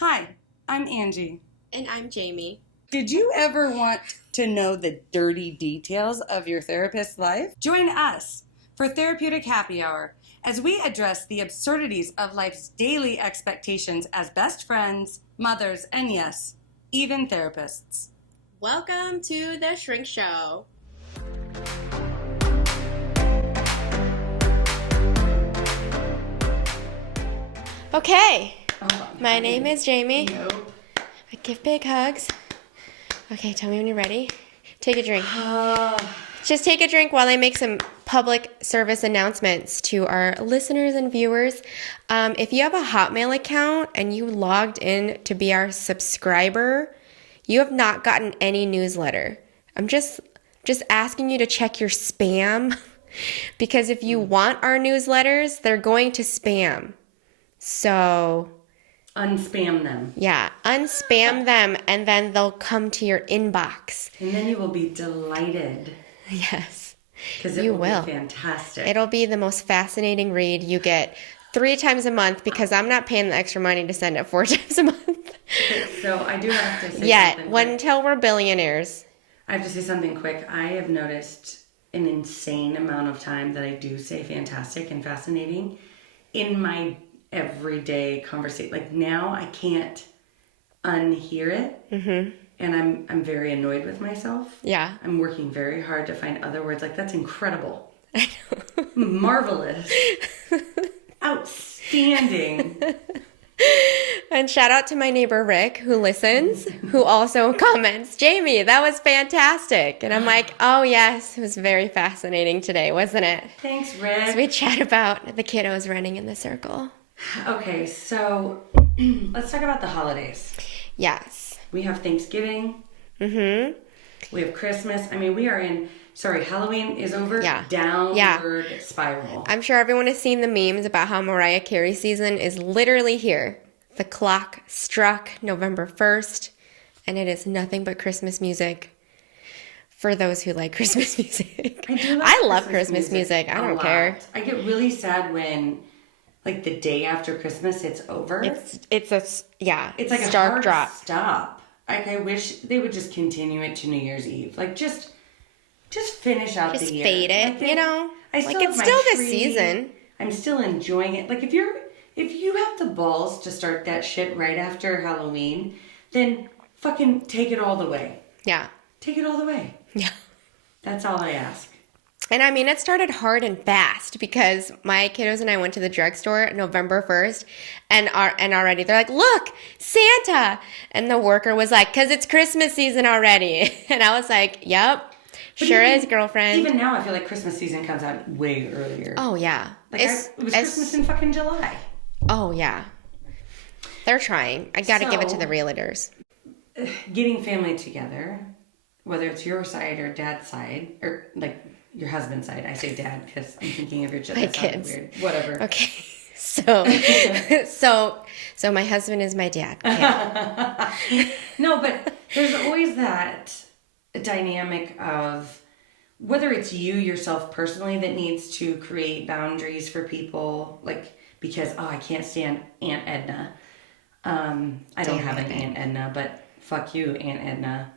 Hi, I'm Angie. And I'm Jamie. Did you ever want to know the dirty details of your therapist's life? Join us for Therapeutic Happy Hour as we address the absurdities of life's daily expectations as best friends, mothers, and yes, even therapists. Welcome to the Shrink Show. Okay, my name is Jamie. Nope. I give big hugs. Okay, tell me when you're ready. Take a drink. Just take a drink while I make some public service announcements to our listeners and viewers. If you have a Hotmail account and you logged in to be our subscriber, you have not gotten any newsletter. I'm just asking you to check your spam because if you want our newsletters, they're going to spam. So Unspam them. yeah, unspam them and then they'll come to your inbox. And then you will be delighted. Yes. Because it will be fantastic. It'll be the most fascinating read. You get 3 times a month because I'm not paying the extra money to send it 4 times a month. So I do have to say something. Until we're billionaires. I have to say something quick. I have noticed an insane amount of time that I do say fantastic and fascinating in my everyday conversation. Like now I can't unhear it. Mm-hmm. And I'm very annoyed with myself. Yeah. I'm working very hard to find other words. Like, that's incredible. I know. Marvelous. Outstanding. And shout out to my neighbor Rick, who listens, who also comments, Jamie, that was fantastic. And I'm like, oh yes, it was very fascinating today, wasn't it? Thanks, Rick. So we chat about the kiddos running in the circle. Okay, so let's talk about the holidays. Yes. We have Thanksgiving. Mm-hmm. We have Christmas. I mean, Halloween is over. Yeah. Downward spiral. I'm sure everyone has seen the memes about how Mariah Carey season is literally here. The clock struck November 1st, and it is nothing but Christmas music for those who like Christmas music. I love Christmas music. I don't care. I get really sad when, like, the day after Christmas, it's over. It's like a stark hard drop. Stop. Like, I wish they would just continue it to New Year's Eve. Like, just finish out the year. Fade it, like, it's still this season. I'm still enjoying it. Like, if you have the balls to start that shit right after Halloween, then fucking take it all the way. Yeah. Take it all the way. Yeah. That's all I ask. And I mean, it started hard and fast because my kiddos and I went to the drugstore November 1st and already they're like, look, Santa. And the worker was like, because it's Christmas season already. And I was like, yep, sure is, girlfriend. Even now, I feel like Christmas season comes out way earlier. Oh, yeah. Like it was Christmas in fucking July. Oh, yeah. They're trying. I got to give it to the realtors. Getting family together, whether it's your side or dad's side, or like your husband's side. I say dad because I'm thinking of your children. My kids. Weird. Whatever. Okay. So my husband is my dad. Okay. No, but there's always that dynamic of whether it's you yourself personally that needs to create boundaries for people, like because I can't stand Aunt Edna. I don't have an Aunt Edna, but fuck you, Aunt Edna.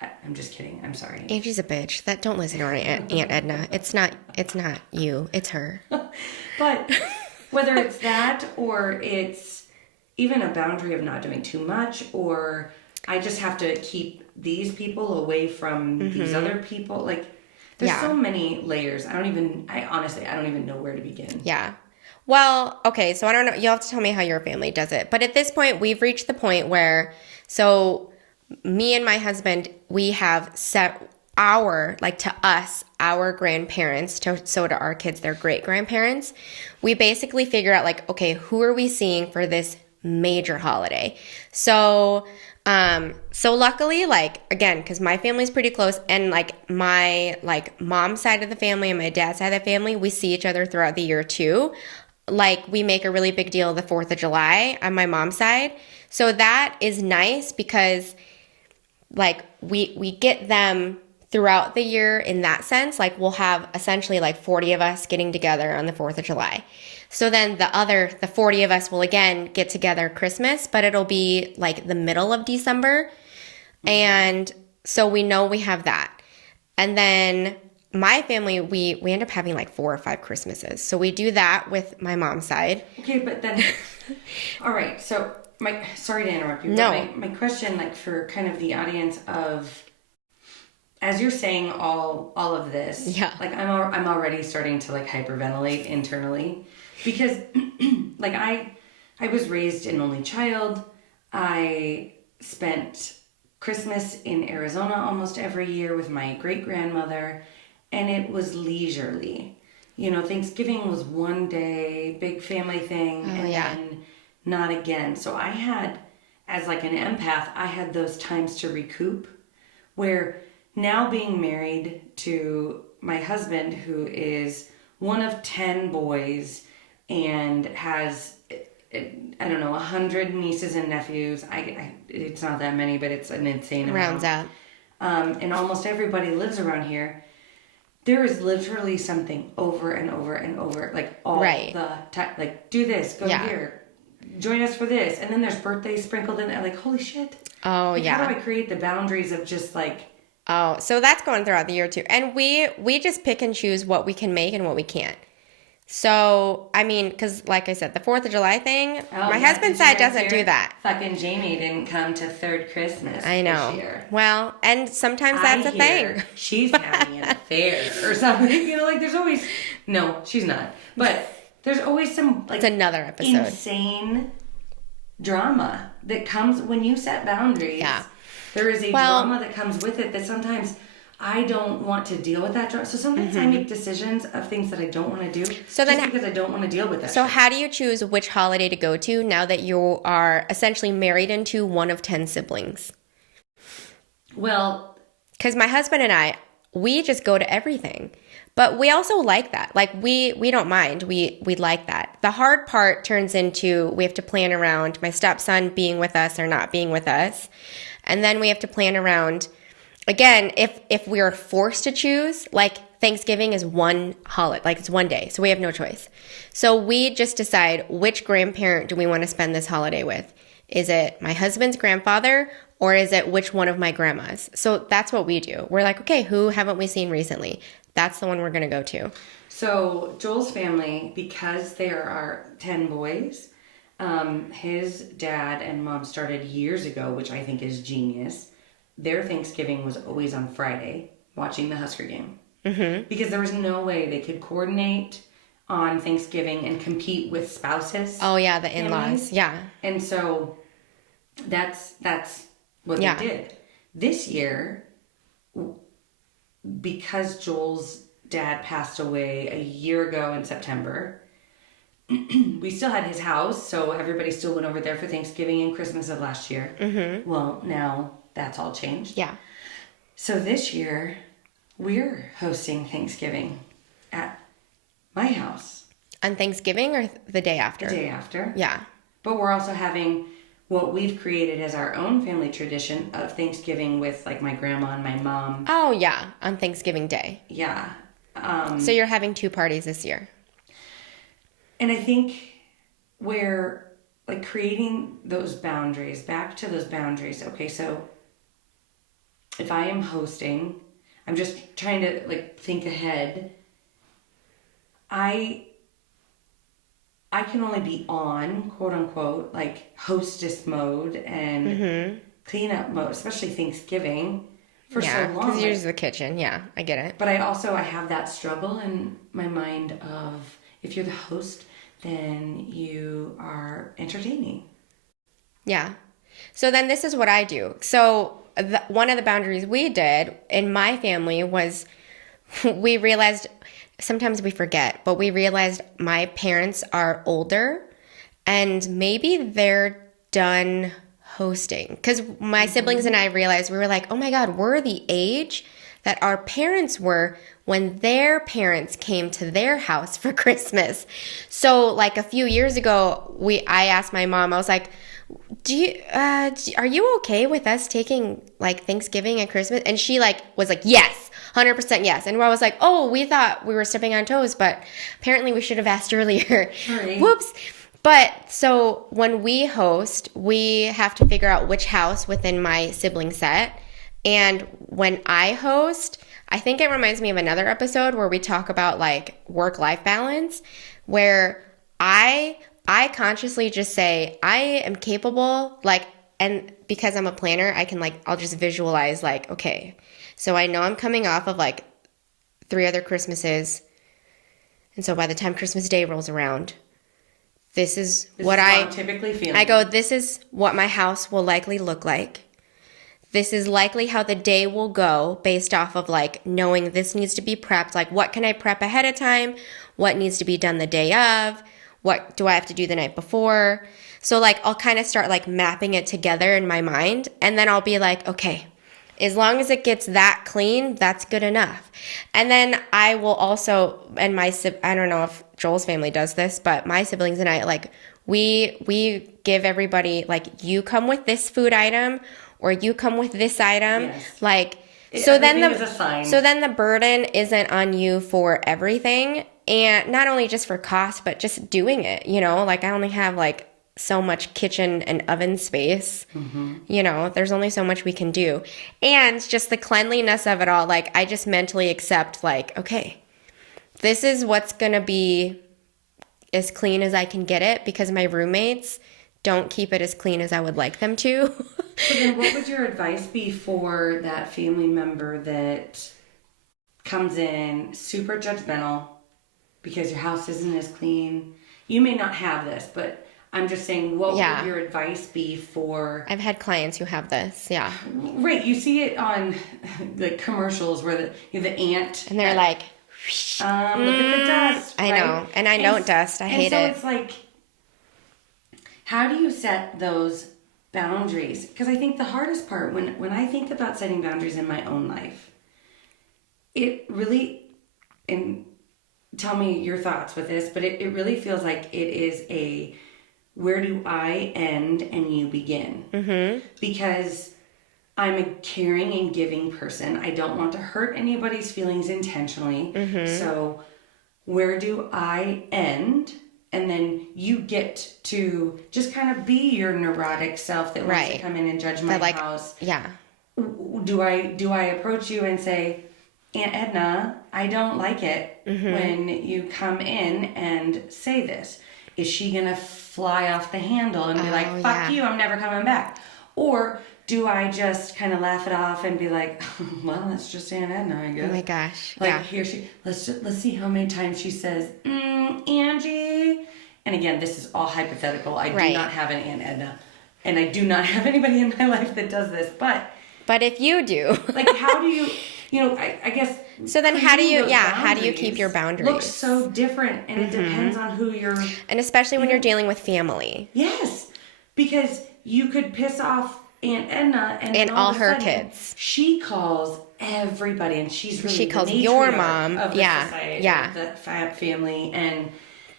I'm just kidding. I'm sorry. Angie's a bitch. Don't listen to her Aunt Edna. It's not you. It's her. But whether it's that or it's even a boundary of not doing too much, or I just have to keep these people away from these other people. Like there's so many layers. I honestly don't even know where to begin. Yeah. Well, okay. So I don't know. You'll have to tell me how your family does it. But at this point, we've reached the point where, so me and my husband, we have set our grandparents, so to our kids, their great grandparents. We basically figure out like, okay, who are we seeing for this major holiday? So luckily, like, again, because my family's pretty close and like my mom's side of the family and my dad's side of the family, we see each other throughout the year too. Like we make a really big deal of the 4th of July on my mom's side. So that is nice because like we get them throughout the year in that sense. Like we'll have essentially like 40 of us getting together on the 4th of July. So then the 40 of us will again get together Christmas, but it'll be like the middle of December. And so we know we have that. And then my family, we end up having like 4 or 5 Christmases. So we do that with my mom's side. Okay, but then, all right. So sorry to interrupt you. No. But my question, like for kind of the audience of, as you're saying all of this, Yeah. like I'm already starting to like hyperventilate internally because like I was raised an only child. I spent Christmas in Arizona almost every year with my great grandmother, and it was leisurely. You know, Thanksgiving was one day, big family thing, and then not again. So I had, as like an empath, I had those times to recoup, where now being married to my husband, who is one of 10 boys and has, I don't know, 100 nieces and nephews. It's not that many, but it's an insane amount. Rounds out. And almost everybody lives around here. There is literally something over and over and over, like all the time. Like, do this, go here, join us for this. And then there's birthdays sprinkled in there. Like, holy shit. Oh, like, how do I create the boundaries of just like... Oh, so that's going throughout the year too. And we just pick and choose what we can make and what we can't. So, I mean, because like I said, the 4th of July thing, my husband's side doesn't do that. Fucking Jamie didn't come to third Christmas I know. this year. Well, and sometimes that's a thing. She's having an affair or something. You know, like there's always... No, she's not. But there's always some like... It's another episode. Insane drama that comes when you set boundaries. Yeah. There is a drama that comes with it that sometimes I don't want to deal with that drama. So sometimes I make decisions of things that I don't want to do because I don't want to deal with that. So how do you choose which holiday to go to now that you are essentially married into one of 10 siblings? Well... Because my husband and I, we just go to everything. But we also like that. Like, we don't mind. We like that. The hard part turns into we have to plan around my stepson being with us or not being with us. And then we have to plan around, again, if we're forced to choose, like Thanksgiving is one holiday, like it's one day, so we have no choice. So we just decide which grandparent do we want to spend this holiday with. Is it my husband's grandfather or is it which one of my grandmas? So that's what we do. We're like, okay, who haven't we seen recently? That's the one we're going to go to. So Joel's family, because there are 10 boys... his dad and mom started years ago, which I think is genius. Their Thanksgiving was always on Friday, watching the Husker game. Mm-hmm. Because there was no way they could coordinate on Thanksgiving and compete with spouses. Oh, yeah, the in-laws. Families. Yeah. And so that's what they did. This year, because Joel's dad passed away a year ago in September... we still had his house, so everybody still went over there for Thanksgiving and Christmas of last year. Mm-hmm. Well, now that's all changed. Yeah. So this year, we're hosting Thanksgiving at my house. On Thanksgiving or the day after? The day after. Yeah. But we're also having what we've created as our own family tradition of Thanksgiving with like my grandma and my mom. Oh, yeah. On Thanksgiving Day. Yeah. So you're having 2 parties this year. And I think we're like creating those boundaries, back to those boundaries. Okay, so if I am hosting, I'm just trying to like think ahead. I can only be on, quote unquote, like hostess mode and cleanup mode, especially Thanksgiving, for so long. Because you're the kitchen. Yeah, I get it. But I have that struggle in my mind of if you're the host, then you are entertaining. Yeah. So then this is what I do. So one of the boundaries we did in my family was we realized, sometimes we forget, but we realized my parents are older and maybe they're done hosting. Because my siblings and I realized, we were like, oh my God, we're the age that our parents were when their parents came to their house for Christmas. So like a few years ago, I asked my mom, I was like, Are you okay with us taking like Thanksgiving and Christmas? And she like was like, yes, 100% yes. And I was like, oh, we thought we were stepping on toes, but apparently we should have asked earlier. Sorry. Whoops. But so when we host, we have to figure out which house within my sibling set. And when I host, I think it reminds me of another episode where we talk about like work-life balance, where I consciously just say I am capable, like, and because I'm a planner, I can like, I'll just visualize like, okay, so I know I'm coming off of like 3 other Christmases. And so by the time Christmas Day rolls around, this is what I'm typically feeling. I go, this is what my house will likely look like. This is likely how the day will go based off of like knowing this needs to be prepped. Like what can I prep ahead of time? What needs to be done the day of? What do I have to do the night before? So like I'll kind of start like mapping it together in my mind. And then I'll be like, okay, as long as it gets that clean, that's good enough. And then I will also, and I don't know if Joel's family does this, but my siblings and I, like, we give everybody, like, you come with this food item or you come with this item. Yes. Like, So then the burden isn't on you for everything. And not only just for cost, but just doing it, you know? Like, I only have, like, so much kitchen and oven space. Mm-hmm. You know, there's only so much we can do. And just the cleanliness of it all, like, I just mentally accept, like, okay, this is what's going to be as clean as I can get it because my roommates don't keep it as clean as I would like them to. So then what would your advice be for that family member that comes in super judgmental because your house isn't as clean? You may not have this, but I'm just saying, what would your advice be for... I've had clients who have this, yeah. Right, you see it on like commercials where the ant... And they're like... look at the dust, I know, and I don't dust. I hate it. And so it's like, how do you set those boundaries? Because I think the hardest part, when I think about setting boundaries in my own life, it really... and tell me your thoughts with this, but it really feels like it is a... where do I end and you begin? Mm-hmm. Because I'm a caring and giving person. I don't want to hurt anybody's feelings intentionally. Mm-hmm. So where do I end? And then you get to just kind of be your neurotic self that wants to come in and judge my house. Yeah. Do I approach you and say, Aunt Edna, I don't like it when you come in and say this? Is she going to fly off the handle and be like, fuck you, I'm never coming back? Or do I just kind of laugh it off and be like, well, that's just Aunt Edna, I guess. Oh my gosh. Like, here let's see how many times she says, Angee. And again, this is all hypothetical. I do not have an Aunt Edna. And I do not have anybody in my life that does this. But if you do. like, how do you, I guess... So then how do you keep your boundaries? Looks so different, and it depends on who you're... And especially when you're dealing with family. Yes, because you could piss off Aunt Edna and all her kids. She calls everybody, and she calls your mom of the society, of the family, and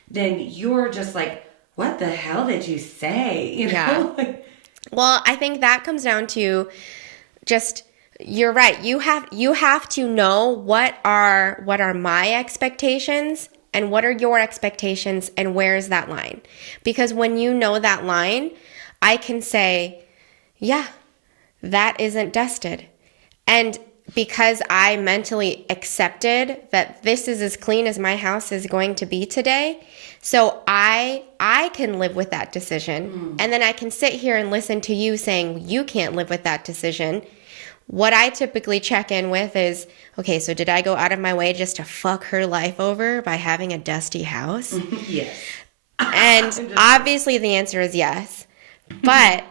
then you're just like, what the hell did you say? You know? Yeah. Well, I think that comes down to just... You're right. You have to know what are my expectations and what are your expectations and where is that line? Because when you know that line, I can say, yeah, that isn't dusted. And because I mentally accepted that this is as clean as my house is going to be today, so I can live with that decision. And then I can sit here and listen to you saying you can't live with that decision. What I typically check in with is, okay, so did I go out of my way just to fuck her life over by having a dusty house? Yes. And obviously the answer is yes. But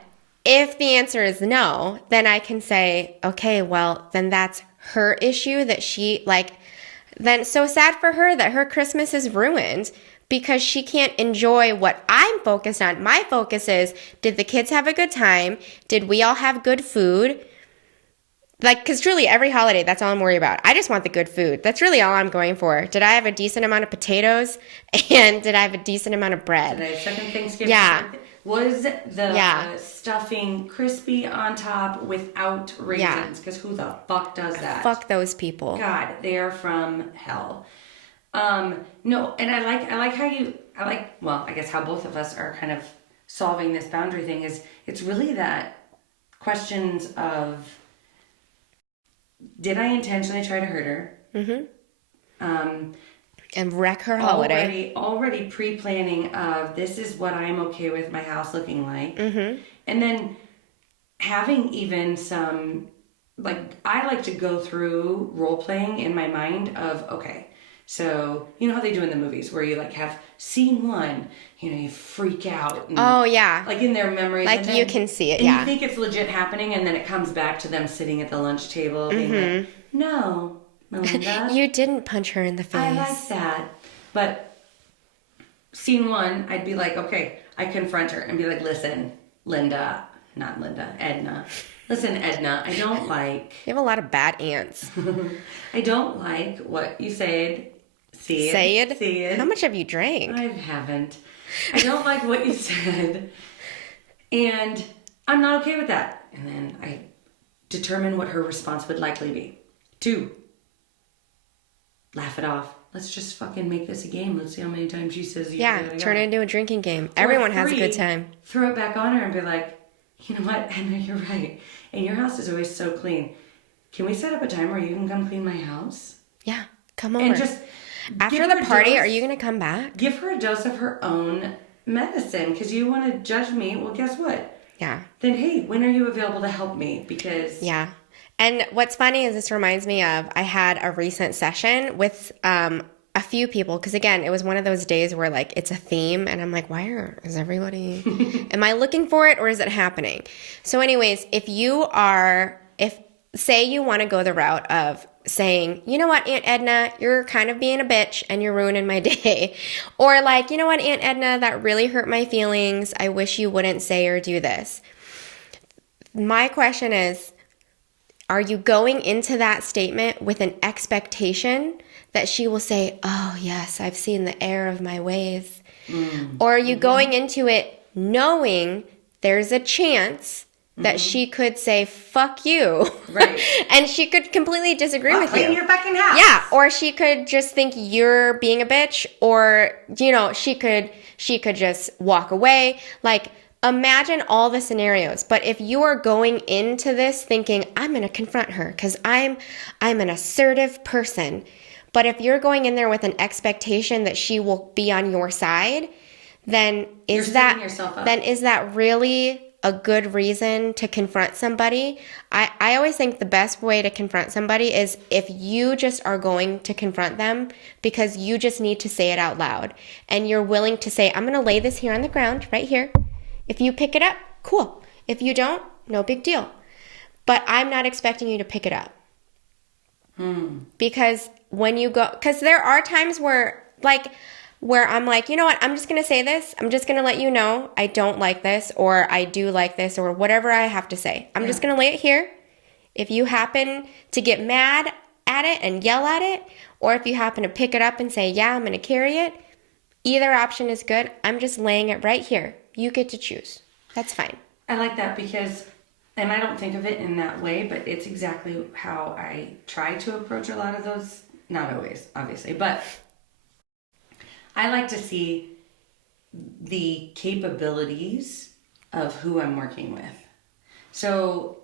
if the answer is no, then I can say, okay, well, then that's her issue that she, like, then so sad for her that her Christmas is ruined because she can't enjoy what I'm focused on. My focus is, did the kids have a good time? Did we all have good food? Like, because truly every holiday, that's all I'm worried about. I just want the good food. That's really all I'm going for. Did I have a decent amount of potatoes? And did I have a decent amount of bread? Did I have second Thanksgiving? Yeah. Was the Yeah. stuffing crispy on top without Yeah. raisins? Because who the fuck does that? Fuck those people. God, they are from hell. No, and I like how well, I guess how both of us are kind of solving this boundary thing is it's really that questions of, did I intentionally try to hurt her? Mm-hmm. And wreck her holiday. Already pre-planning of, this is what I'm okay with my house looking like. Mm-hmm. And then having even some, like, I like to go through role-playing in my mind of, okay, so, you know how they do in the movies where you, like, have scene 1, you know, you freak out. And, Oh, yeah. like, in their memories. Like, you can see it, and yeah. you think it's legit happening, and then it comes back to them sitting at the lunch table being like, no, Melinda. You didn't punch her in the face. I like that. But scene 1, I'd be like, okay, I confront her and be like, listen, Edna. Listen, Edna, I don't like... You have a lot of bad aunts. I don't like what you said. Say it? How much have you drank? I haven't. I don't like what you said. And I'm not okay with that. And then I determine what her response would likely be. 2, laugh it off. Let's just fucking make this a game. Let's see how many times she says turn it into a drinking game. Everyone has a good time. Throw it back on her and be like, you know what, Edna, you're right. And your house is always so clean. Can we set up a time where you can come clean my house? Yeah, come over. And just after the party, are you going to come back? Give her a dose of her own medicine because you want to judge me. Well, guess what? Yeah. Then, hey, when are you available to help me? Because... Yeah. And what's funny is this reminds me of, I had a recent session with a few people, because again, it was one of those days where like it's a theme and I'm like, is everybody, am I looking for it or is it happening? So anyways, say you want to go the route of saying, you know what, Aunt Edna, you're kind of being a bitch and you're ruining my day. Or like, you know what, Aunt Edna, that really hurt my feelings. I wish you wouldn't say or do this. My question is, are you going into that statement with an expectation that she will say, oh, yes, I've seen the error of my ways? Or are you going into it knowing there's a chance that she could say, fuck you. Right. And she could completely disagree with you. Clean your fucking house. Yeah. Or she could just think you're being a bitch, or, you know, she could just walk away. Like, imagine all the scenarios. But if you are going into this thinking, I'm going to confront her because I'm an assertive person. But if you're going in there with an expectation that she will be on your side, then is that really a good reason to confront somebody? I always think the best way to confront somebody is if you just are going to confront them because you just need to say it out loud. And you're willing to say, I'm going to lay this here on the ground right here. If you pick it up, cool. If you don't, no big deal. But I'm not expecting you to pick it up. Because there are times where I'm like, you know what, I'm just going to say this. I'm just going to let you know I don't like this, or I do like this, or whatever I have to say. I'm just going to lay it here. If you happen to get mad at it and yell at it, or if you happen to pick it up and say, yeah, I'm going to carry it, either option is good. I'm just laying it right here. You get to choose. That's fine. I like that because, and I don't think of it in that way, but it's exactly how I try to approach a lot of those. Not always, obviously, but I like to see the capabilities of who I'm working with. So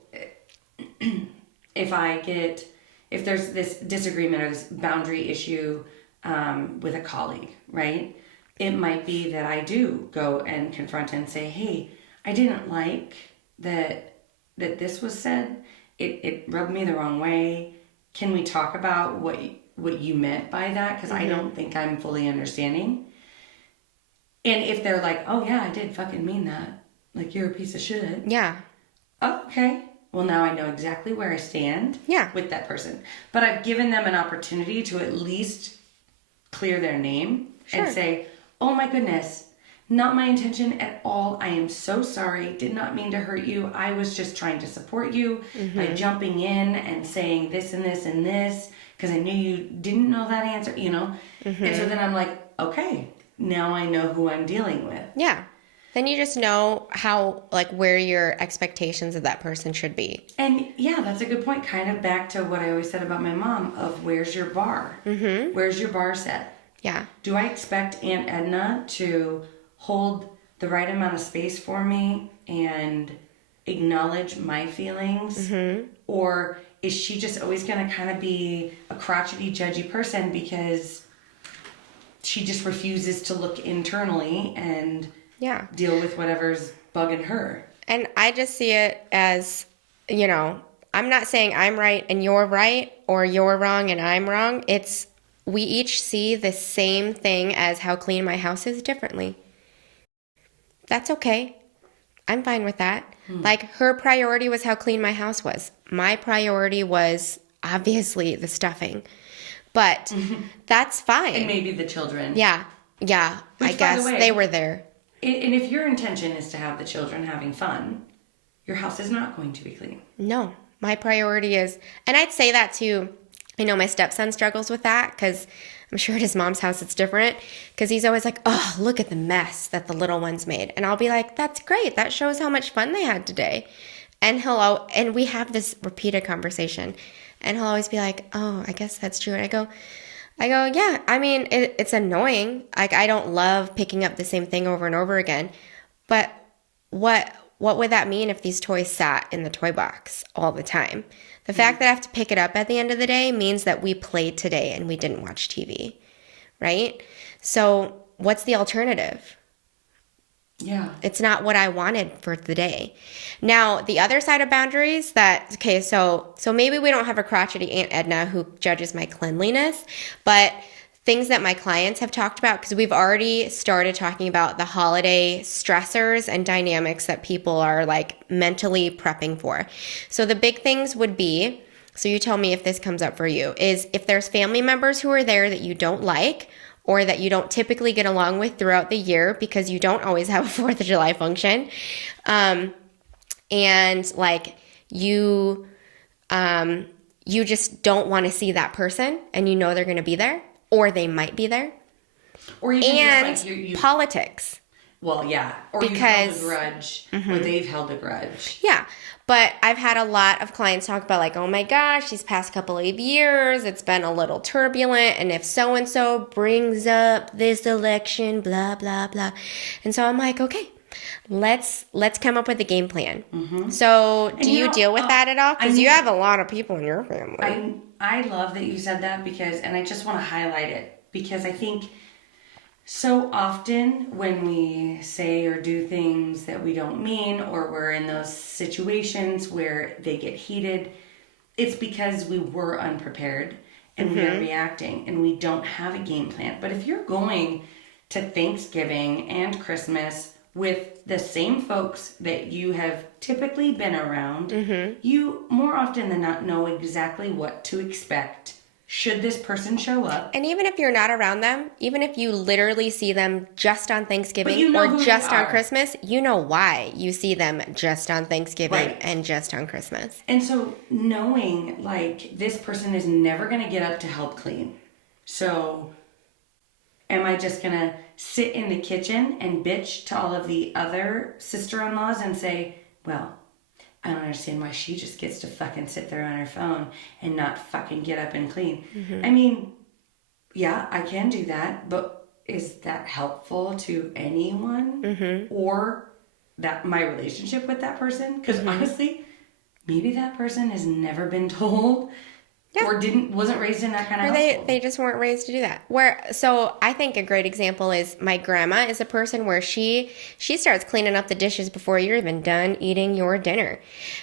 if there's this disagreement or this boundary issue with a colleague, right? It might be that I do go and confront and say, hey, I didn't like that this was said. It rubbed me the wrong way. Can we talk about what you meant by that? Because I don't think I'm fully understanding. And if they're like, oh yeah, I did fucking mean that. Like, you're a piece of shit. Yeah. Oh, okay. Well, now I know exactly where I stand with that person. But I've given them an opportunity to at least clear their name and say, oh my goodness, not my intention at all. I am so sorry. Did not mean to hurt you. I was just trying to support you by jumping in and saying this and this and this because I knew you didn't know that answer, you know? And so then I'm like, okay, now I know who I'm dealing with. Yeah. Then you just know how, like, where your expectations of that person should be. And yeah, that's a good point. Kind of back to what I always said about my mom of where's your bar? Mm-hmm. Where's your bar set? Yeah. Do I expect Aunt Edna to hold the right amount of space for me and acknowledge my feelings? Mm-hmm. Or is she just always going to kind of be a crotchety, judgy person because she just refuses to look internally and deal with whatever's bugging her? And I just see it as, you know, I'm not saying I'm right and you're right, or you're wrong and I'm wrong. It's we each see the same thing as how clean my house is differently. That's okay. I'm fine with that. Like, her priority was how clean my house was. My priority was obviously the stuffing. But that's fine. And maybe the children. Yeah. Which, I guess the way, they were there. And if your intention is to have the children having fun, your house is not going to be clean. No, my priority is, and I'd say that too. I know my stepson struggles with that because I'm sure at his mom's house it's different, because he's always like, oh, look at the mess that the little ones made. And I'll be like, that's great. That shows how much fun they had today. And and we have this repeated conversation, and he'll always be like, oh, I guess that's true. And I go, yeah, I mean, it's annoying. Like, I don't love picking up the same thing over and over again. But what would that mean if these toys sat in the toy box all the time? The fact that I have to pick it up at the end of the day means that we played today and we didn't watch TV, right? So what's the alternative? Yeah. It's not what I wanted for the day. Now, the other side of boundaries so maybe we don't have a crotchety Aunt Edna who judges my cleanliness, but things that my clients have talked about, because we've already started talking about the holiday stressors and dynamics that people are like mentally prepping for. So the big things would be, so you tell me if this comes up for you, is if there's family members who are there that you don't like, or that you don't typically get along with throughout the year because you don't always have a 4th of July function. And like you just don't want to see that person, and you know they're going to be there, or they might be there. Or even and just like you politics. Well, yeah. Or because, you held a grudge, or they've held a grudge. Yeah. But I've had a lot of clients talk about like, oh my gosh, these past couple of years, it's been a little turbulent. And if so-and-so brings up this election, blah, blah, blah. And so I'm like, okay, let's come up with a game plan. Mm-hmm. So do you deal with that at all? Because you have a lot of people in your family. I love that you said that and I just want to highlight it because I think so often when we say or do things that we don't mean, or we're in those situations where they get heated, it's because we were unprepared and we are reacting and we don't have a game plan. But if you're going to Thanksgiving and Christmas with the same folks that you have typically been around, you more often than not know exactly what to expect should this person show up. And even if you're not around them, even if you literally see them just on Thanksgiving or just on Christmas, you know why you see them just on Thanksgiving and just on Christmas. And so knowing like this person is never going to get up to help clean. So am I just going to sit in the kitchen and bitch to all of the other sister-in-laws and say, well, I don't understand why she just gets to fucking sit there on her phone and not fucking get up and clean. I mean, yeah, I can do that, but is that helpful to anyone or that my relationship with that person? Because honestly, maybe that person has never been told or wasn't raised in that kind of household. They just weren't raised to do that. So I think a great example is my grandma is a person where she starts cleaning up the dishes before you're even done eating your dinner.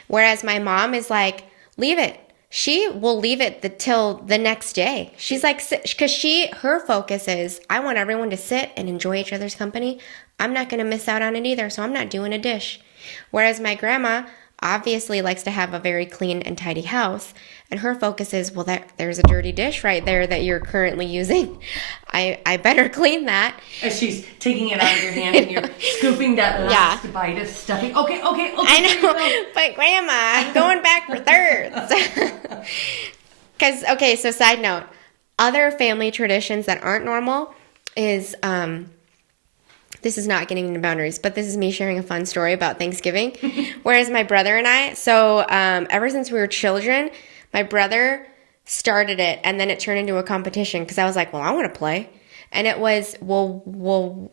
Whereas my mom is like, leave it. She will leave it till the next day. She's like, because her focus is, I want everyone to sit and enjoy each other's company. I'm not going to miss out on it either, so I'm not doing a dish. Whereas my grandma obviously likes to have a very clean and tidy house, and her focus is, well, there's a dirty dish right there that you're currently using. I better clean that. As she's taking it out of your hand and you're scooping that last bite of stuffing. Okay. I know, but Grandma, I'm going back for thirds. Because, so side note, other family traditions that aren't normal is this is not getting into boundaries, but this is me sharing a fun story about Thanksgiving. Whereas my brother and I, ever since we were children, my brother started it, and then it turned into a competition because I was like, well, I want to play. And it was,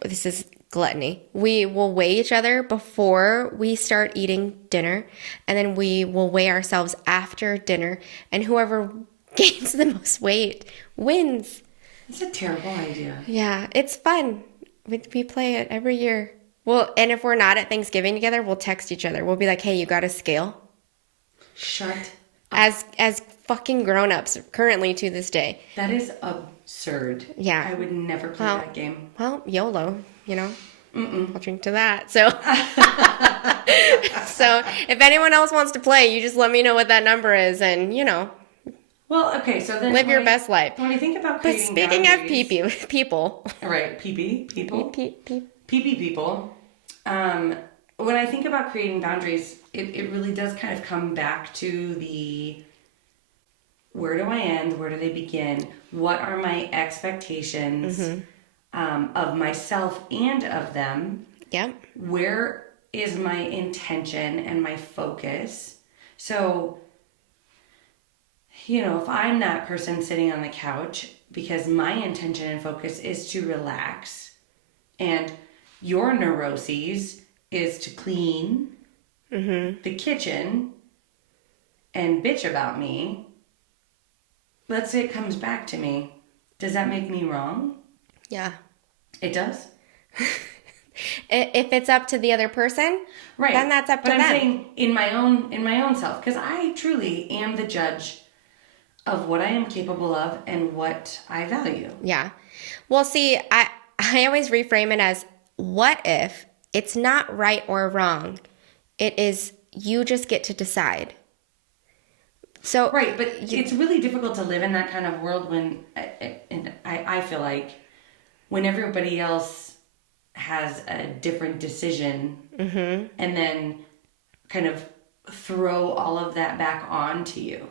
this is gluttony. We will weigh each other before we start eating dinner, and then we will weigh ourselves after dinner, and whoever gains the most weight wins. It's a terrible idea. Yeah, it's fun. We play it every year. Well, and if we're not at Thanksgiving together, we'll text each other. We'll be like, hey, you got a scale? Shut up. As fucking grown-ups currently to this day. That is absurd. Yeah. I would never play that game. Well, YOLO, you know? I'll drink to that. So so if anyone else wants to play, you just let me know what that number is, and, you know. Well, okay, so then... Live your best life. When you think about But creating speaking boundaries, of people. Right, people. PP. People. When I think about creating boundaries, it really does kind of come back to the... Where do I end? Where do they begin? What are my expectations of myself and of them? Yep. Where is my intention and my focus? So, you know, if I'm that person sitting on the couch because my intention and focus is to relax, and your neuroses is to clean the kitchen and bitch about me, let's say it comes back to me. Does that make me wrong? Yeah. It does? If it's up to the other person, right, then that's up to them. But I'm saying in my own self, because I truly am the judge of what I am capable of and what I value. Yeah. Well, see, I always reframe it as, what if it's not right or wrong? It is, you just get to decide. So right, but it's really difficult to live in that kind of world when, and I feel like, when everybody else has a different decision and then kind of throw all of that back onto you.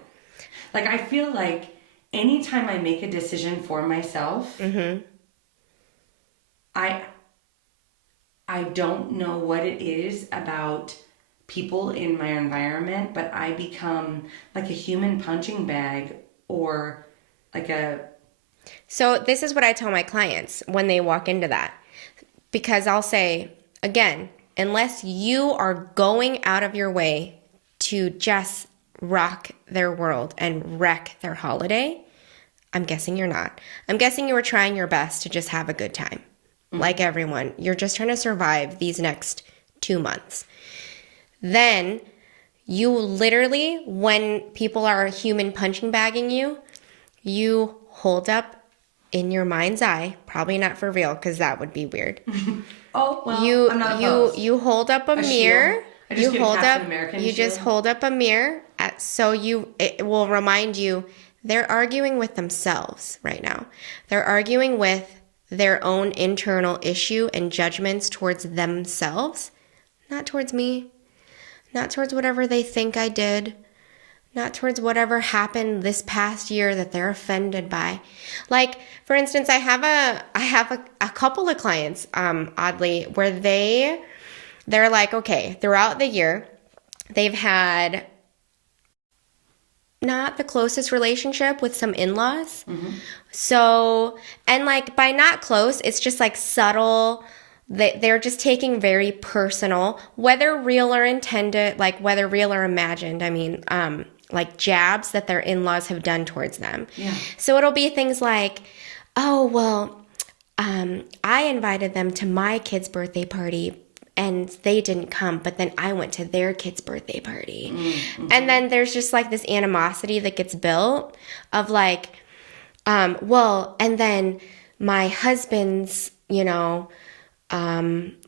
Like, I feel like anytime I make a decision for myself, I don't know what it is about people in my environment, but I become like a human punching bag, or like a... So this is what I tell my clients when they walk into that. Because I'll say, again, unless you are going out of your way to just rock their world and wreck their holiday, I'm guessing you're not. I'm guessing you were trying your best to just have a good time. Like everyone. You're just trying to survive these next 2 months. Then you literally, when people are human punching bagging you, you hold up in your mind's eye, probably not for real, because that would be weird. Oh, well, I'm not opposed. You hold up a mirror. You hold up. You just hold up a mirror. It will remind you they're arguing with themselves right now. They're arguing with their own internal issue and judgments towards themselves, not towards me, not towards whatever they think I did, not towards whatever happened this past year that they're offended by. Like, for instance, I have a couple of clients, oddly, where they're like, okay, throughout the year, they've had not the closest relationship with some in-laws. So, and like, by not close, it's just like subtle. They're just taking very personal, whether real or intended, like whether real or imagined. I mean, like jabs that their in-laws have done towards them. Yeah. So it'll be things like, oh, well, I invited them to my kid's birthday party and they didn't come, but then I went to their kid's birthday party. And then there's just like this animosity that gets built of like, well, and then my husband's,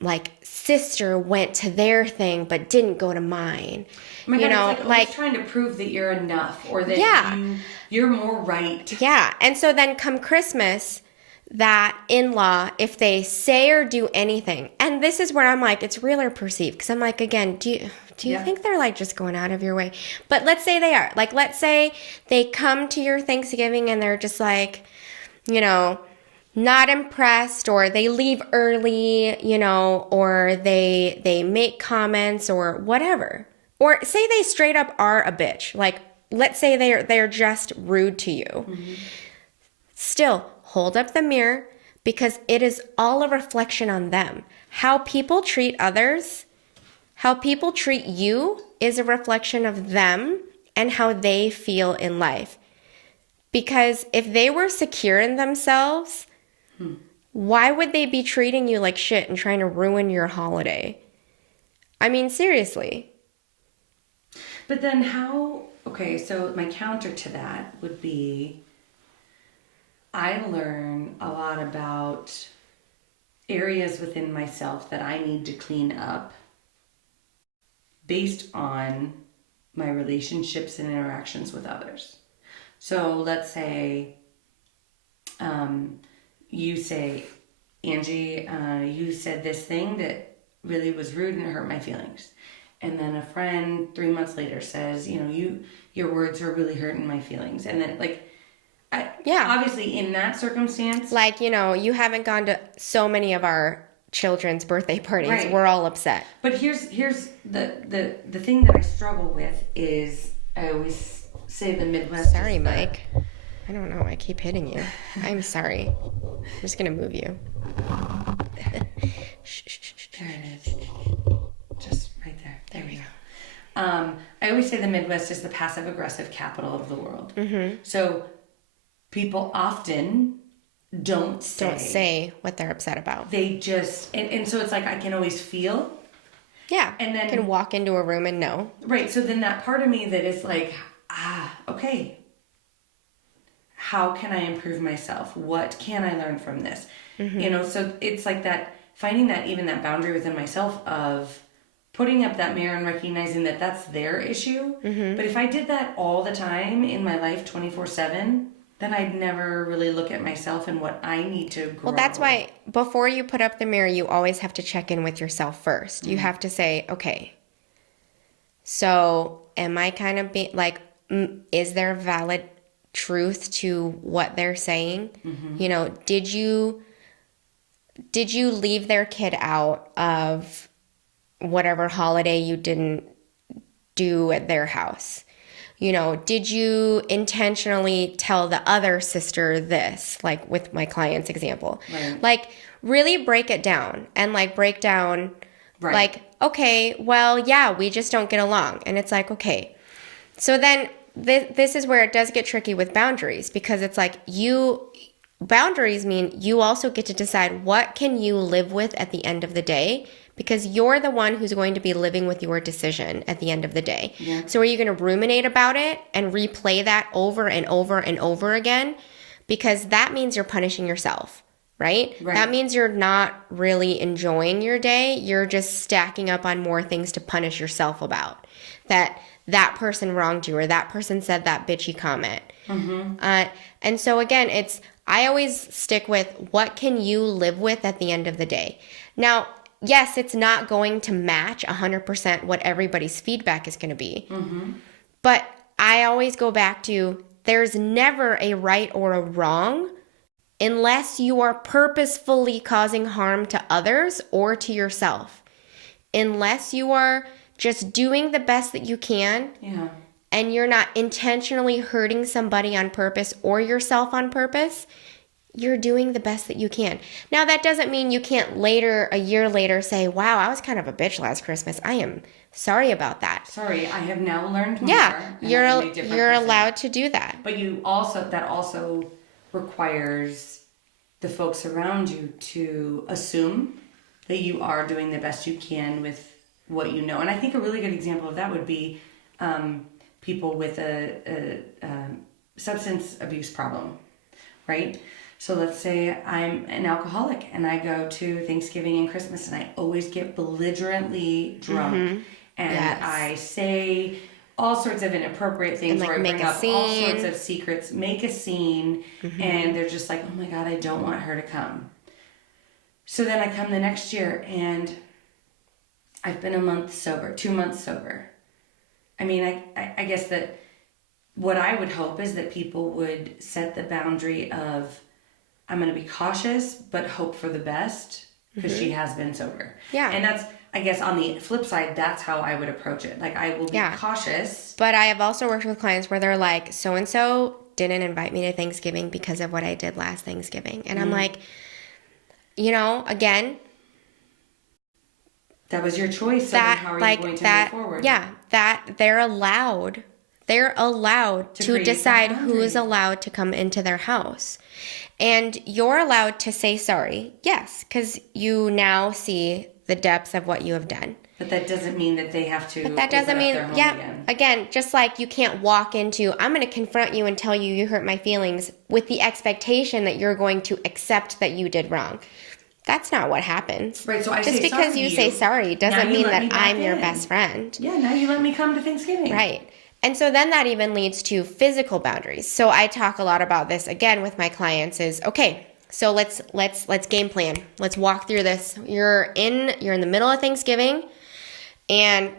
like sister went to their thing but didn't go to mine. Oh my God, it's like trying to prove that you're enough, or that you're more right. Yeah. And so then come Christmas, that in-law, if they say or do anything, and this is where I'm like, it's real or perceived, because I'm like, again, do you think they're like just going out of your way? But let's say they are. Like, let's say they come to your Thanksgiving and they're just like, not impressed, or they leave early, you know, or they make comments or whatever. Or say they straight up are a bitch. Like, let's say they're just rude to you. Mm-hmm. Still, hold up the mirror, because it is all a reflection on them. How people treat others, how people treat you is a reflection of them and how they feel in life. Because if they were secure in themselves, why would they be treating you like shit and trying to ruin your holiday? I mean, seriously. But then okay, so my counter to that would be, I learn a lot about areas within myself that I need to clean up based on my relationships and interactions with others. So let's say you say, Angie, you said this thing that really was rude and it hurt my feelings. And then a friend 3 months later says, your words are really hurting my feelings. And then obviously in that circumstance. Like, you haven't gone to so many of our children's birthday parties. Right. We're all upset. But here's the thing that I struggle with is, I always say the Midwest. Sorry, Mike. I don't know. I keep hitting you. I'm sorry. I'm just going to move you. There it is. Just right there. There we go. I always say the Midwest is the passive-aggressive capital of the world. Mm-hmm. So people often don't say what they're upset about. They just, and so it's like I can always feel. Yeah. And then you can walk into a room and know. Right. So then that part of me that is like, okay, how can I improve myself? What can I learn from this? Mm-hmm. So it's like that, finding that, even that boundary within myself of putting up that mirror and recognizing that that's their issue. Mm-hmm. But if I did that all the time in my life 24/7, then I'd never really look at myself and what I need to grow. Well, that's why before you put up the mirror, you always have to check in with yourself first. Mm-hmm. You have to say, okay, so am I kind of being like, is there valid truth to what they're saying? Mm-hmm. Did you leave their kid out of whatever holiday you didn't do at their house? Did you intentionally tell the other sister this, like with my client's example? Right. Like, really break it down and break down, right. Like, okay, well, yeah, we just don't get along. And it's like, okay. So then this is where it does get tricky with boundaries, because it's like boundaries mean you also get to decide what can you live with at the end of the day, because you're the one who's going to be living with your decision at the end of the day. Yeah. So are you going to ruminate about it and replay that over and over and over again? Because that means you're punishing yourself, right? That means you're not really enjoying your day. You're just stacking up on more things to punish yourself about. That person wronged you, or that person said that bitchy comment. Mm-hmm. And so again, I always stick with what can you live with at the end of the day. Now, yes, it's not going to match 100% what everybody's feedback is going to be. Mm-hmm. But I always go back to, there's never a right or a wrong unless you are purposefully causing harm to others or to yourself. Unless you are just doing the best that you can, yeah, and you're not intentionally hurting somebody on purpose or yourself on purpose, you're doing the best that you can. Now, that doesn't mean you can't a year later, say, wow, I was kind of a bitch last Christmas. I am sorry about that. Sorry, I have now learned more. Yeah, you're allowed to do that. But that also requires the folks around you to assume that you are doing the best you can with what you know. And I think a really good example of that would be people with a substance abuse problem, right? So let's say I'm an alcoholic and I go to Thanksgiving and Christmas and I always get belligerently drunk. Mm-hmm. And yes. I say all sorts of inappropriate things, and where I bring up all sorts of secrets, make a scene, mm-hmm. and they're just like, oh my God, I don't want her to come. So then I come the next year and I've been 2 months sober. I mean, I guess that what I would hope is that people would set the boundary of, I'm going to be cautious, but hope for the best because she has been sober. Yeah. And that's, I guess, on the flip side, that's how I would approach it. Like, I will be cautious. But I have also worked with clients where they're like, so-and-so didn't invite me to Thanksgiving because of what I did last Thanksgiving. And I'm like, again, that was your choice. So then how are you going to move forward? Yeah, that they're allowed to decide who is allowed to come into their house. And you're allowed to say sorry, yes, because you now see the depths of what you have done. But that doesn't mean that they have to. But that doesn't mean, again, just like you can't walk into, I'm going to confront you and tell you you hurt my feelings with the expectation that you're going to accept that you did wrong. That's not what happens. Right, so I just say because sorry you say sorry doesn't mean that I'm your best friend. Yeah, now you let me come to Thanksgiving. Right. And so then that even leads to physical boundaries. So I talk a lot about this again with my clients is, okay, so let's game plan. Let's walk through this. You're in the middle of Thanksgiving, and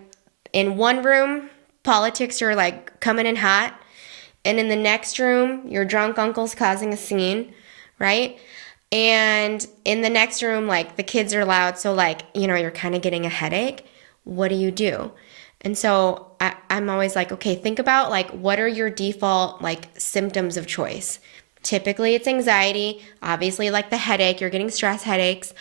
in one room, politics are like coming in hot, and in the next room, your drunk uncle's causing a scene, right? And in the next room, like the kids are loud, so like, you're kind of getting a headache. What do you do? And so I'm always like, okay, think about like, what are your default like symptoms of choice? Typically it's anxiety, obviously like the headache, you're getting stress headaches.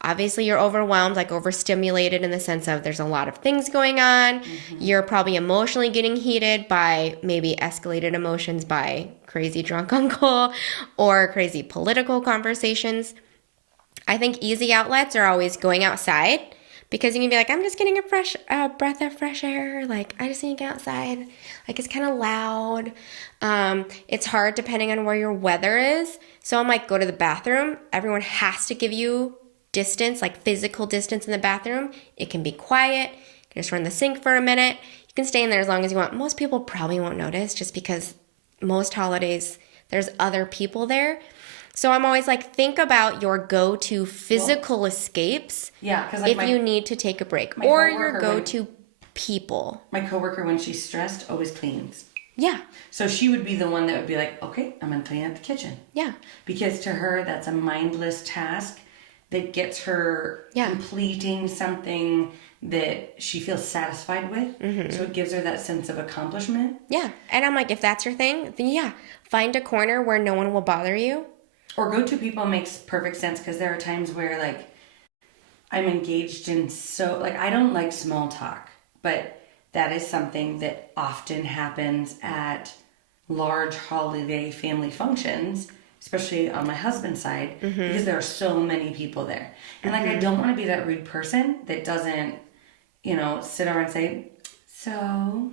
Obviously you're overwhelmed, like overstimulated in the sense of there's a lot of things going on. Mm-hmm. You're probably emotionally getting heated by maybe escalated emotions by crazy drunk uncle or crazy political conversations. I think easy outlets are always going outside. Because you can be like, I'm just getting a fresh breath of fresh air. Like, I just need to get outside. Like, it's kind of loud. It's hard depending on where your weather is. So I'm like, go to the bathroom. Everyone has to give you distance, like physical distance in the bathroom. It can be quiet. You can just run the sink for a minute. You can stay in there as long as you want. Most people probably won't notice just because most holidays, there's other people there. So I'm always like, think about your go-to physical escapes. Yeah, because if you need to take a break, or your go-to people. My coworker, when she's stressed, always cleans. Yeah. So she would be the one that would be like, okay, I'm going to clean up the kitchen. Yeah. Because to her, that's a mindless task that gets her completing something that she feels satisfied with. Mm-hmm. So it gives her that sense of accomplishment. Yeah. And I'm like, if that's your thing, then find a corner where no one will bother you. Or go-to people makes perfect sense because there are times where, like, I'm engaged in I don't like small talk, but that is something that often happens at large holiday family functions, especially on my husband's side, because there are so many people there. And, like, I don't want to be that rude person that doesn't, sit around and say, so...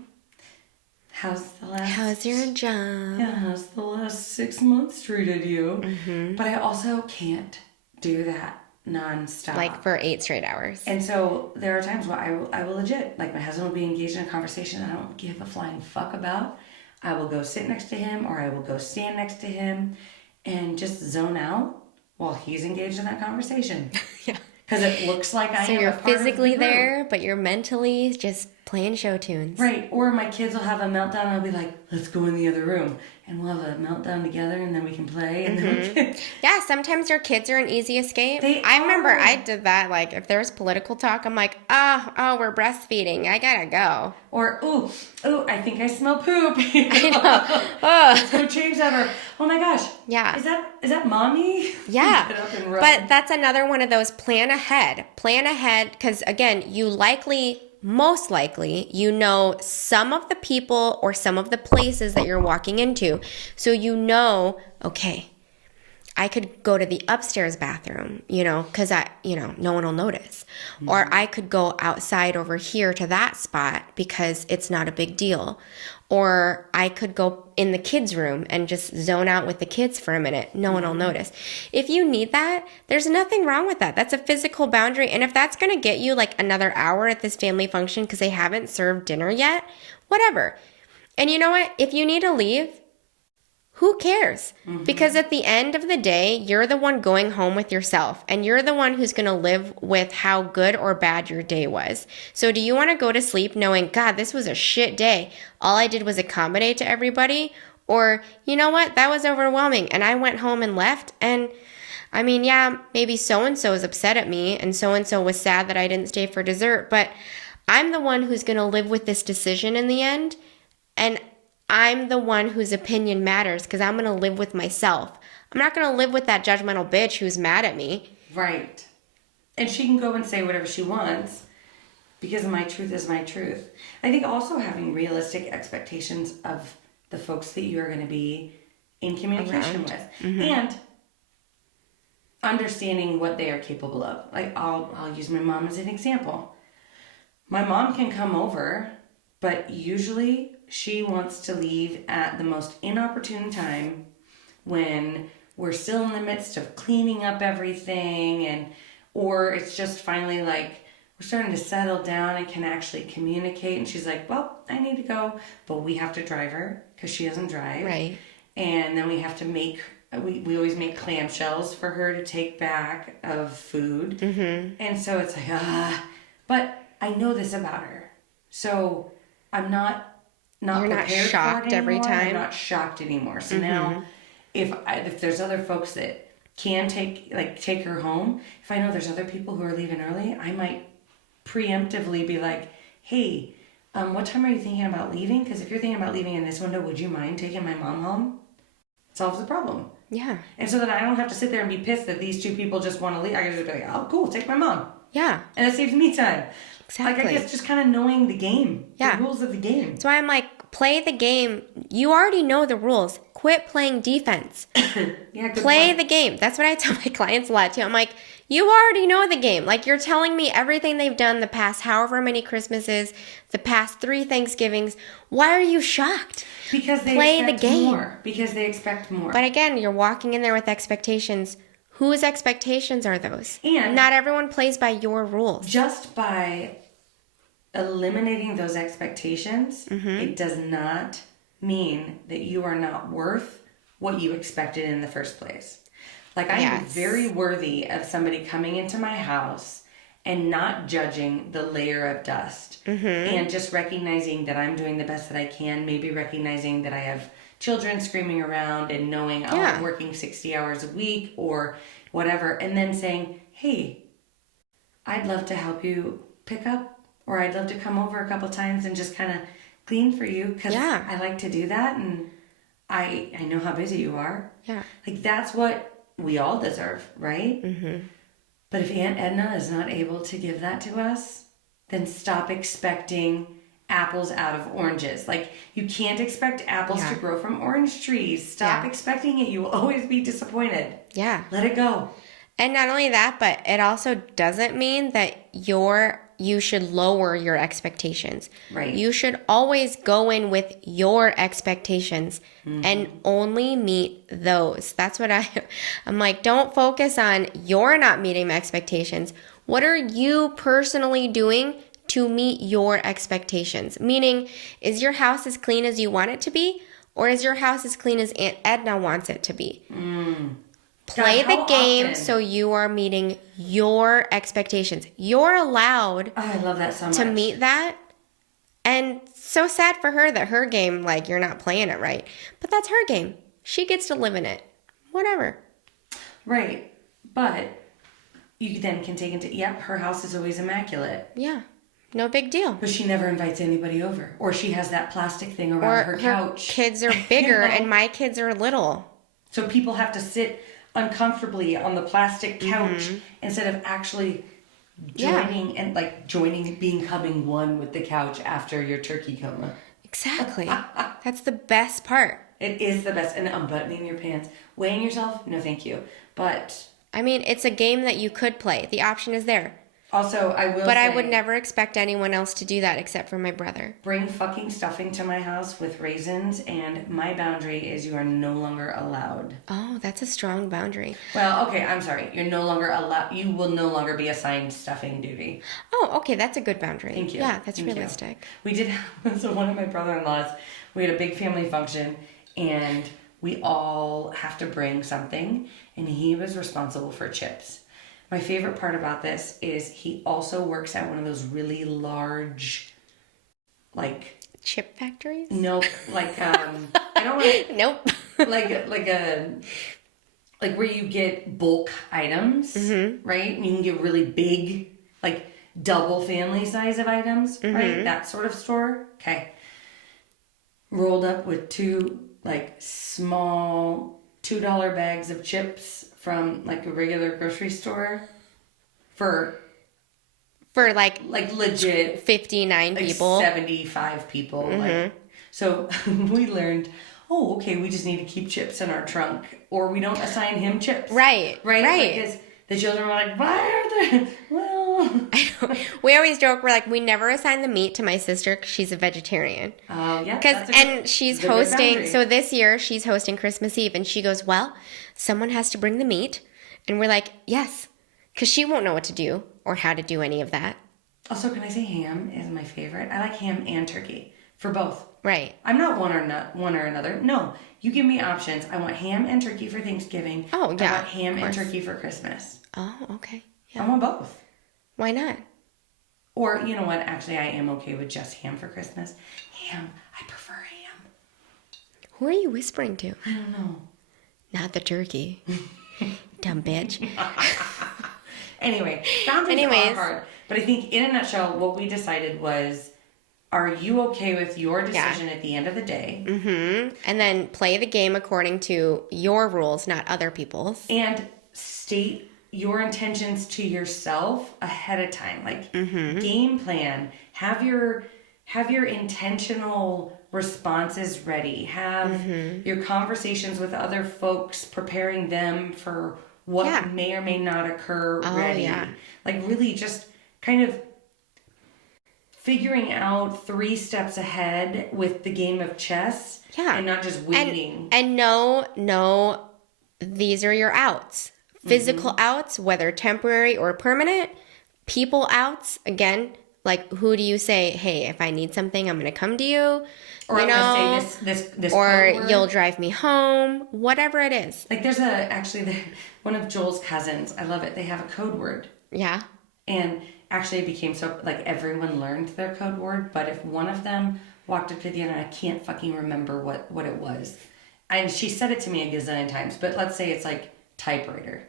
How's your job? Yeah, how's the last 6 months treated you? Mm-hmm. But I also can't do that nonstop. Like for 8 straight hours. And so there are times where I will legit, like my husband will be engaged in a conversation I don't give a flying fuck about. I will go sit next to him or I will go stand next to him and just zone out while he's engaged in that conversation. Yeah. Because it looks like I am. So you're physically there, but you're mentally just playing show tunes. Right. Or my kids will have a meltdown and I'll be like, let's go in the other room. And we'll have a meltdown together and then we can play. And then we can... Yeah, sometimes your kids are an easy escape. I remember I did that. Like, if there's political talk, I'm like, oh, we're breastfeeding. I gotta go. Or, ooh, I think I smell poop. I know. Oh. Let's go change that. Or, oh my gosh. Yeah. Is that mommy? Yeah. But that's another one of those plan ahead. Plan ahead because, again, most likely, some of the people or some of the places that you're walking into. So okay, I could go to the upstairs bathroom, because no one will notice. Mm-hmm. Or I could go outside over here to that spot because it's not a big deal. Or I could go in the kids' room and just zone out with the kids for a minute. No one will notice. If you need that, there's nothing wrong with that. That's a physical boundary. And if that's going to get you like another hour at this family function because they haven't served dinner yet, whatever. And you know what? If you need to leave, who cares? Mm-hmm. Because at the end of the day, you're the one going home with yourself and you're the one who's going to live with how good or bad your day was. So do you want to go to sleep knowing, God, this was a shit day. All I did was accommodate to everybody? Or, you know what, that was overwhelming. And I went home and left. And I mean, yeah, maybe so-and-so is upset at me and so-and-so was sad that I didn't stay for dessert. But I'm the one who's going to live with this decision in the end. And I'm the one whose opinion matters because I'm going to live with myself. I'm not going to live with that judgmental bitch who's mad at me. Right. And she can go and say whatever she wants because my truth is my truth. I think also having realistic expectations of the folks that you are going to be in communication with. And understanding what they are capable of. Like, I'll use my mom as an example. My mom can come over, but usually she wants to leave at the most inopportune time when we're still in the midst of cleaning up everything, or it's just finally like we're starting to settle down and can actually communicate, and she's like, well, I need to go, but we have to drive her because she doesn't drive. Right. And then we have to we always make clamshells for her to take back of food. And so it's like, but I know this about her. So I'm not You're not prepared shocked for it every anymore. time. I'm not shocked anymore. So now if there's other folks that can take her home, if I know there's other people who are leaving early, I might preemptively be like, hey, what time are you thinking about leaving? Because if you're thinking about leaving in this window, would you mind taking my mom home? Solves the problem. Yeah. And so that I don't have to sit there and be pissed that these two people just want to leave. I can just be like, oh, cool, take my mom. Yeah. And it saves me time. Exactly. Like, I guess just kind of knowing the game. Yeah. The rules of the game. So I'm like, play the game. You already know the rules. Quit playing defense. Yeah, good Play point. the game. That's what I tell my clients a lot too. I'm like, you already know the game. Like, you're telling me everything they've done the past however many Christmases, the past 3 Thanksgivings. Why are you shocked? Because they Play expect the game. more. Because they expect more. But again, you're walking in there with expectations. Whose expectations are those? And not everyone plays by your rules. just by eliminating those expectations, it does not mean that you are not worth what you expected in the first place. Like, I am very worthy of somebody coming into my house and not judging the layer of dust and just recognizing that I'm doing the best that I can, maybe recognizing that I have children screaming around and knowing I'm working 60 hours a week or whatever, and then saying, hey, I'd love to help you pick up, or I'd love to come over a couple times and just kind of clean for you because I like to do that, and I know how busy you are. Yeah. Like, that's what we all deserve, right? But if Aunt Edna is not able to give that to us, then stop expecting apples out of oranges. Like, you can't expect apples to grow from orange trees. Stop expecting it. You will always be disappointed. Yeah. Let it go. And not only that, but it also doesn't mean that you should lower your expectations. Right. You should always go in with your expectations and only meet those. That's what I'm like, don't focus on you're not meeting my expectations. What are you personally doing to meet your expectations? Meaning, is your house as clean as you want it to be? Or is your house as clean as Aunt Edna wants it to be? Play the game so you are meeting your expectations. You're allowed I love that so much. to meet that. And so sad for her that her game, like, you're not playing it right. But that's her game. She gets to live in it. Whatever. Right. But you then can take into, her house is always immaculate. Yeah. No big deal. But she never invites anybody over. Or she has that plastic thing around her couch. Kids are bigger and my kids are little. So people have to sit uncomfortably on the plastic couch instead of actually joining and becoming one with the couch after your turkey coma. Exactly. That's the best part. It is the best. And unbuttoning your pants, weighing yourself, no thank you. But I mean, it's a game that you could play. The option is there. also, I will But say, I would never expect anyone else to do that except for my brother. bring fucking stuffing to my house with raisins, and my boundary is you are no longer allowed. Oh, that's a strong boundary. Well, okay, I'm sorry. You're no longer allowed. You will no longer be assigned stuffing duty. Oh, okay, that's a good boundary. Thank you. Yeah, that's Thank you. realistic. We did. So one of my brother-in-laws, we had a big family function, and we all have to bring something, and he was responsible for chips. My favorite part about this is he also works at one of those really large, like, Chip factories? Nope. Like, I don't want Nope. like where you get bulk items, right? And you can get really big, like double family size of items, right? That sort of store. Okay. Rolled up with two like small $2 bags of chips from like a regular grocery store for like legit 59 like people. 75 people. Like, so we learned, oh, okay, we just need to keep chips in our trunk, or we don't assign him chips. Right. Because the children were like, why are there? Well, We always joke, we're like, we never assign the meat to my sister because she's a vegetarian. oh yeah, And she's hosting, so this year she's hosting Christmas Eve, and she goes, well, someone has to bring the meat. And we're like, yes, because she won't know what to do or how to do any of that. Also, can I say ham is my favorite? I like ham and turkey for both. Right. I'm not one or another. No, you give me options. I want ham and turkey for Thanksgiving. Oh, yeah, I want ham and turkey for Christmas. Oh, okay. I want both. Why not? Or, you know what? Actually, I am okay with just ham for Christmas. Ham. I prefer ham. Who are you whispering to? I don't know. Not the turkey. Dumb bitch. Anyway, boundaries are hard. But I think in a nutshell, what we decided was, are you okay with your decision at the end of the day? Mm-hmm. And then play the game according to your rules, not other people's. And state your intentions to yourself ahead of time. Like, game plan. Have your intentional responses ready. Have your conversations with other folks, preparing them for what may or may not occur ready. Yeah. Like, really just kind of figuring out 3 steps ahead with the game of chess. Yeah. And not just waiting. And no, these are your outs. Physical outs, whether temporary or permanent. People outs, again, like, who do you say, hey, if I need something, I'm going to come to you? Or you I'm going to say this or code word. You'll drive me home, whatever it is. Like, there's one of Joel's cousins, I love it, they have a code word. Yeah. And actually it became so, like, everyone learned their code word, but if one of them walked up to the other, I can't fucking remember what it was. And she said it to me a gazillion times, but let's say it's like typewriter.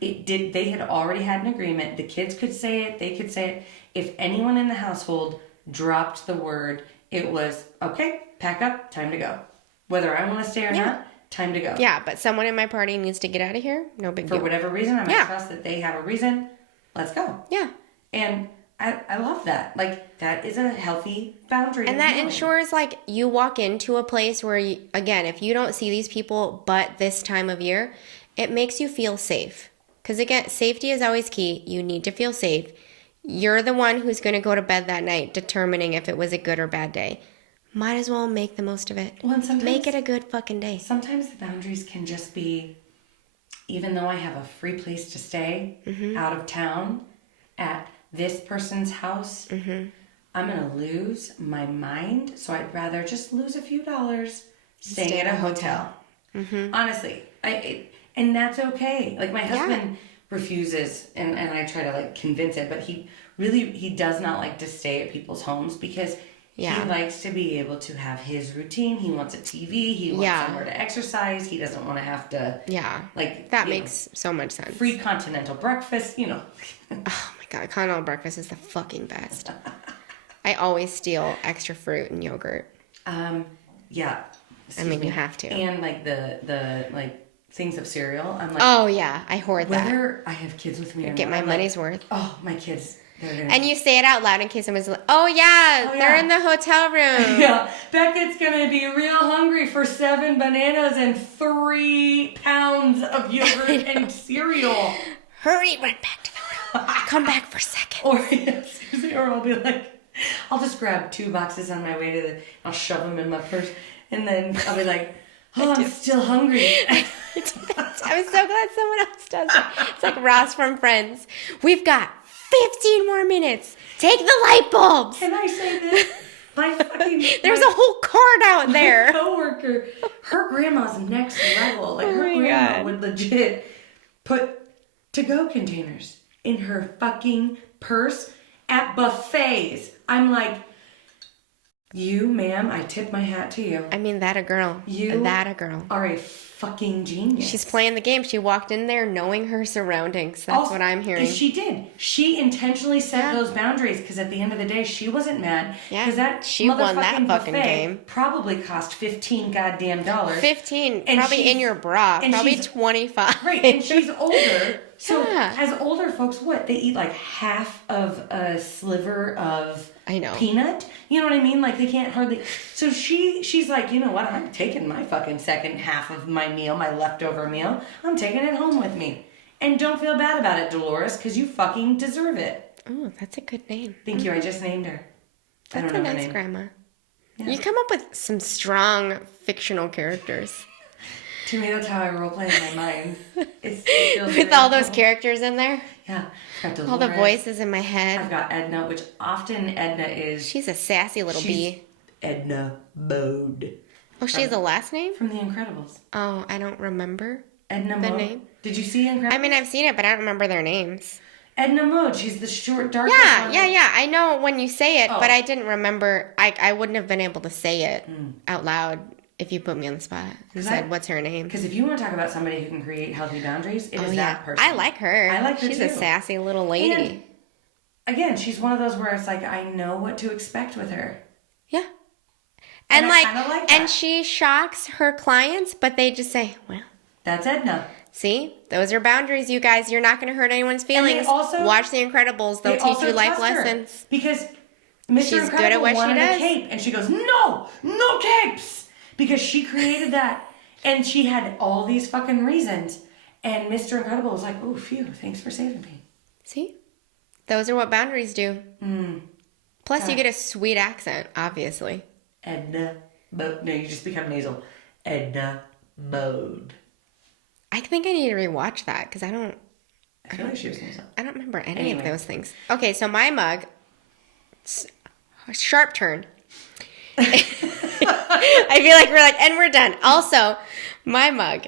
They had already had an agreement. The kids could say it, they could say it. If anyone in the household dropped the word, it was, okay, pack up, time to go. Whether I want to stay or not, time to go. Yeah, but someone in my party needs to get out of here, no big deal. For whatever reason, I might trust that they have a reason, let's go. Yeah. And I love that. Like, that is a healthy boundary. And that ensures, like, you walk into a place where, again, if you don't see these people but this time of year, it makes you feel safe. Because, again, safety is always key. You need to feel safe. You're the one who's going to go to bed that night determining if it was a good or bad day. Might as well make the most of it. Well, and sometimes, make it a good fucking day. Sometimes the boundaries can just be, even though I have a free place to stay out of town at this person's house, I'm going to lose my mind. So I'd rather just lose a few dollars staying at a hotel. Honestly, and that's okay. Like, my husband refuses, and I try to, like, convince it, but he does not like to stay at people's homes because he likes to be able to have his routine. He wants a TV. He wants somewhere to exercise. He doesn't want to have to, like, that makes so much sense. Free continental breakfast, you know. Oh my God, continental breakfast is the fucking best. I always steal extra fruit and yogurt. Yeah. I mean, you have to. And, like, the like, things of cereal. I'm like, oh yeah, I hoard that. Whether I have kids with me or get not, my money's worth. Oh, my kids. And you say it out loud in case someone's like, oh yeah, they're in the hotel room. Yeah, Beckett's gonna be real hungry for 7 bananas and 3 pounds of yogurt and cereal. Hurry, run back to the room. Come back for seconds. Or I'll be like, I'll just grab 2 boxes on my way to I'll shove them in my purse, and then I'll be like, oh, I'm still hungry. I'm so glad someone else does it. It's like Ross from Friends. We've got 15 more minutes. Take the light bulbs. Can I say this? There's a whole card out there. My coworker, her grandma's next level. Like, her grandma would legit put to-go containers in her fucking purse at buffets. I'm like, You, ma'am, I tip my hat to you. I mean, that a girl. You That a girl. are a fucking genius. She's playing the game. She walked in there knowing her surroundings. That's what I'm hearing. She did. She intentionally set those boundaries because at the end of the day, she wasn't mad. Yeah, that she won that fucking buffet game. Probably cost $15 goddamn. 15, and probably in your bra. Probably 25. Right, and she's older. So Yeah. as older folks, what? They eat like half of a sliver of peanut? You know what I mean? Like they can't hardly... So she's like, you know what? I'm taking my fucking second half of my meal, my leftover meal. I'm taking it home with me. And don't feel bad about it, Dolores, because you fucking deserve it. Oh, that's a good name. Thank you. I just named her. That's a nice grandma. Yeah. You come up with some strong fictional characters. To me, that's how I role play in my mind. With all those characters in there? Yeah. I've got Dolores. All the voices in my head. I've got Edna, which often Edna is... She's a sassy little bee. Edna Mode. Oh, she has a last name? From The Incredibles. Oh, I don't remember Edna the Mode. name. Did you see Incredibles? I mean, I've seen it, but I don't remember their names. Edna Mode. She's the short, dark... Yeah. I know when you say it, but I didn't remember. I wouldn't have been able to say it out loud if you put me on the spot. You said, what's her name? Because if you want to talk about somebody who can create healthy boundaries, it is that person. I like her. I like her She's too. a sassy little lady. And again, she's one of those where it's like, I know what to expect with her. Yeah. And And I kinda like that. and she shocks her clients, but they just say, well, that's Edna. See? Those are boundaries, you guys. You're not going to hurt anyone's feelings. Also, watch The Incredibles. They'll teach you life lessons. Because Mr. She's Incredible good at what she wanted does. a cape. And she goes, no capes. Because she created that. And she had all these fucking reasons. And Mr. Incredible was like, oh, phew, thanks for saving me. See? Those are what boundaries do. Plus, you get a sweet accent, obviously. Edna Mode. No, you just become nasal. Edna Mode. I think I need to rewatch that because I feel like she was nasal. I don't remember any of those things. Okay, so my mug, sharp turn. I feel like and we're done. Also, my mug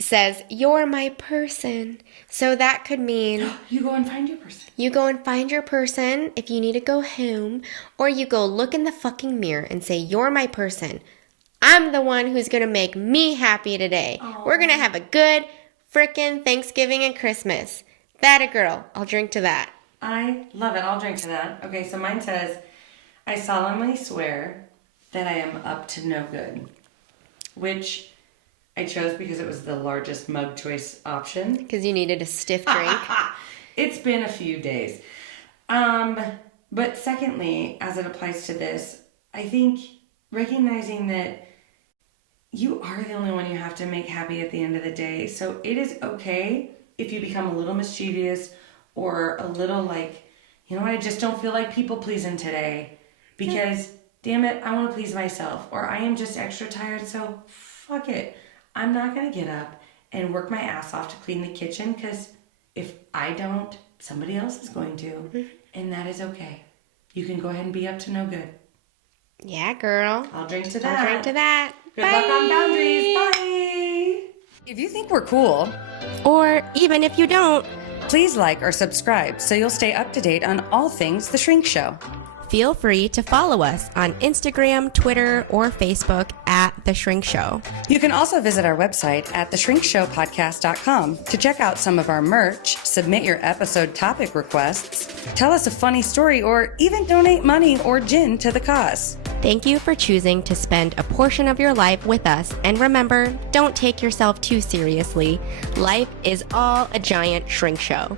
says, you're my person. So that could mean... You go and find your person. You go and find your person if you need to go home. Or you go look in the fucking mirror and say, you're my person. I'm the one who's going to make me happy today. Aww. We're going to have a good frickin' Thanksgiving and Christmas. That a girl. I'll drink to that. I love it. I'll drink to that. Okay, so mine says, I solemnly swear that I am up to no good. Which I chose because it was the largest mug choice option. Because you needed a stiff drink. It's been a few days. But secondly, as it applies to this, I think recognizing that you are the only one you have to make happy at the end of the day. So it is okay if you become a little mischievous or a little like, you know what, I just don't feel like people pleasing today because, damn it, I want to please myself. Or I am just extra tired, so fuck it. I'm not going to get up and work my ass off to clean the kitchen because if I don't, somebody else is going to. Mm-hmm. And that is okay. You can go ahead and be up to no good. Yeah, girl. I'll drink to that. I'll drink to that. Good luck on boundaries. Bye. If you think we're cool, or even if you don't, please like or subscribe so you'll stay up to date on all things The Shrink Show. Feel free to follow us on Instagram, Twitter, or Facebook at The Shrink Show. You can also visit our website at theshrinkshowpodcast.com to check out some of our merch, submit your episode topic requests, tell us a funny story, or even donate money or gin to the cause. Thank you for choosing to spend a portion of your life with us. And remember, don't take yourself too seriously. Life is all a giant shrink show.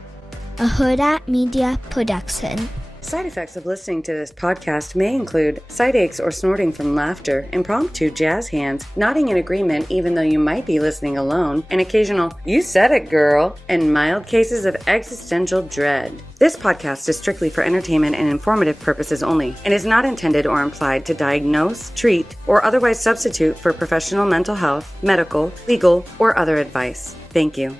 A Huda Media Production. Side effects of listening to this podcast may include side aches or snorting from laughter, impromptu jazz hands, nodding in agreement even though you might be listening alone, an occasional, "You said it, girl," and mild cases of existential dread. This podcast is strictly for entertainment and informative purposes only, and is not intended or implied to diagnose, treat, or otherwise substitute for professional mental health, medical, legal, or other advice. Thank you.